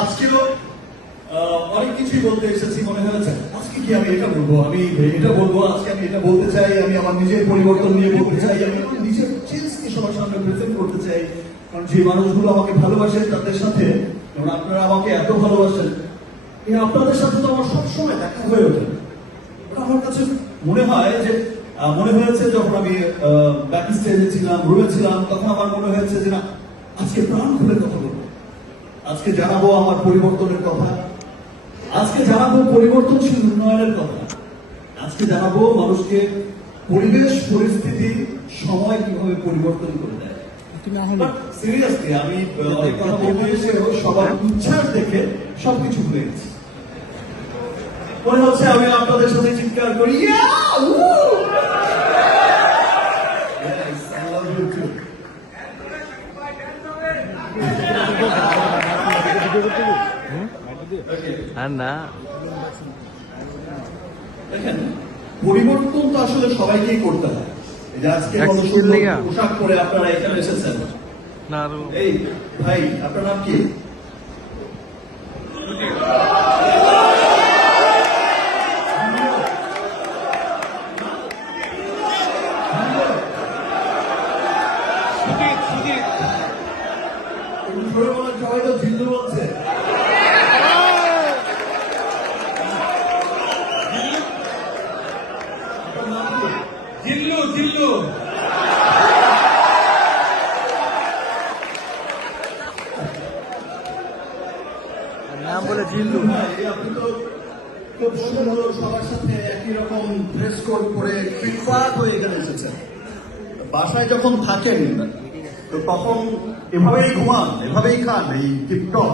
আজকেও আহ, অনেক কিছুই বলতে এসেছি মনে হয়েছে আজকে কি আমি এটা বলব? আমি এটা বলব আজকে আমি এটা বলতে চাই আমি আমার নিজের পরিবর্তন নিয়ে বলতে চাই আমি আমার নিজের চেঞ্জকে সবার সামনে প্রেজেন্ট করতে চাই। কারণ যে মানুষগুলো আমাকে ভালোবাসে তাদের সাথে যেমন আপনারা আমাকে এত ভালোবাসেন এই আপনাদের সাথে তো আমার সবসময় দেখা হয়ে ওঠে। আমার কাছে মনে হয় যে মনে হয়েছে যখন আমি ব্যাক স্টেজে ছিলাম রুমে ছিলাম তখন আমার মনে হয়েছে যে না আজকে প্রাণ খুলে কথা বলব। আজকে জানাব আমার পরিবর্তনের কথা। আজকে জানাব পরিবর্তনশীল উন্নয়নের কথা। আজকে জানাব মানুষকে পরিবেশ পরিস্থিতি সময় কীভাবে পরিবর্তন করে দেয়। সিরিয়াসলি আমি অনেক কথা বলতে এসে সবার উচ্ছ্বাস দেখে সবকিছু ভুলে গেছি। মনে হচ্ছে আমি আপনাদের সাথে চিৎকার করি "Yeah! Woo!" Yes, I love you too. Okay. আর না পরিবর্তন তো আসলে সবাইকেই করতে হয়। আজকে। পোশাক পরে আপনারা এখানে এসেছেন। এই ভাই আপনার নাম কি? ধরে বলেন, সবাই তো জিল্লু বলছে জিল্লু। জিল্লু নাম বলে আপনি তো খুব সুন্দর সবার সাথে একই রকম ড্রেস কোড পরে ফিটফাট হয়ে এখানে এসেছেন বাসায় যখন থাকেন তো তখন এভাবেই ঘুমান এভাবেই খান এই টিপটপ।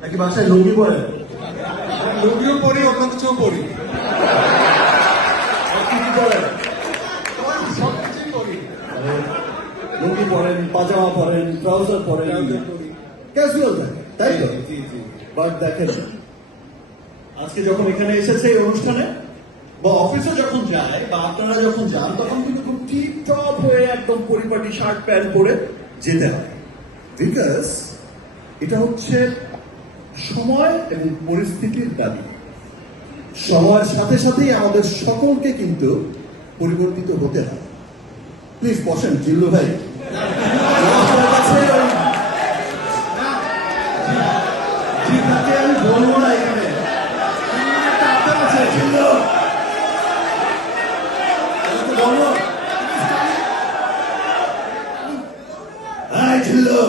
নাকি বাসায় লুঙ্গি পরে? লুঙ্গিও পরি অন্য কিছুও পরি? লুঙ্গি পরেন পাজামা পরেন ট্রাউজার পরেন। ক্যাজুয়াল থাকে তাই তো? বাট দেখেন আজকে যখন এখানে এসেছে এই অনুষ্ঠানে বা অফিসে যখন যায় বা আপনারা যখন যান তখন কিন্তু খুব টিপ টপ হয়ে একদম পরিপাটি শার্ট প্যান্ট পরে যেতে হয়। বিকজ এটা হচ্ছে সময় এবং পরিস্থিতির দাবি। সময়ের সাথে সাথেই আমাদের সকলকে কিন্তু পরিবর্তিত হতে হয়। প্লিজ বসেন, জিল্লু ভাই। বলব না এখানে একটা আবদার আছে, জিল্লু। আমি তো বলব। এই জিল্লু।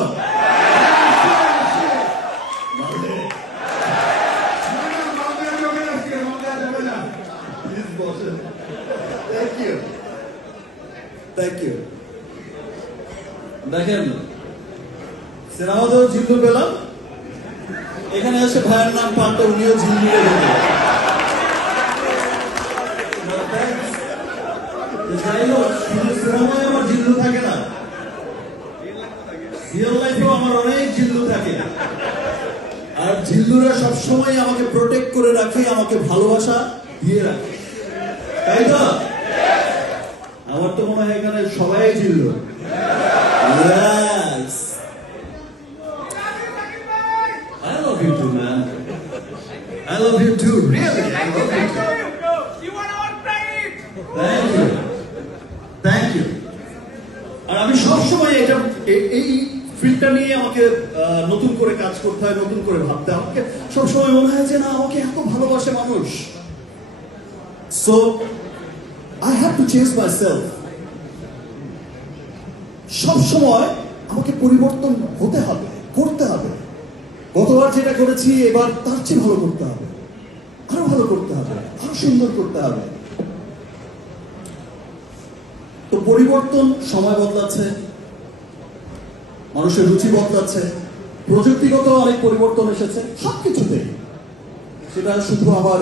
বলে, please বসেন। Thank you. Thank you. দেখেন সিনেমাতেও জিল্লু পেলাম। এখানে এসে ভাইয়ের নাম পান্ত উনিও গেলেন যাই থাকে না। আর জিল্লুরা সবসময় আমাকে প্রোটেক্ট করে রাখে, আমাকে ভালোবাসা দিয়ে রাখে। তাই তো? আমার তো মনে হয় এখানে সবাই Yes. I love you. আর আমি সবসময় এটা, এই ফিল্ডটা নিয়ে আমাকে নতুন করে কাজ করতে হয়, নতুন করে ভাবতে হয়। আমাকে সবসময় মনে হয় যে না, আমাকে এত ভালোবাসে মানুষ। So I have to change myself সবসময় আমাকে পরিবর্তন হতে হবে, করতে হবে। গতবার যেটা করেছি, এবার তার চেয়ে ভালো করতে হবে। আরও ভালো করতে হবে, আরও সুন্দর করতে হবে। তো পরিবর্তন সময় বদলাচ্ছে, মানুষের রুচি বদলাচ্ছে, প্রযুক্তিগত অনেক পরিবর্তন এসেছে, সবকিছুতেই। সেটা শুধু আমার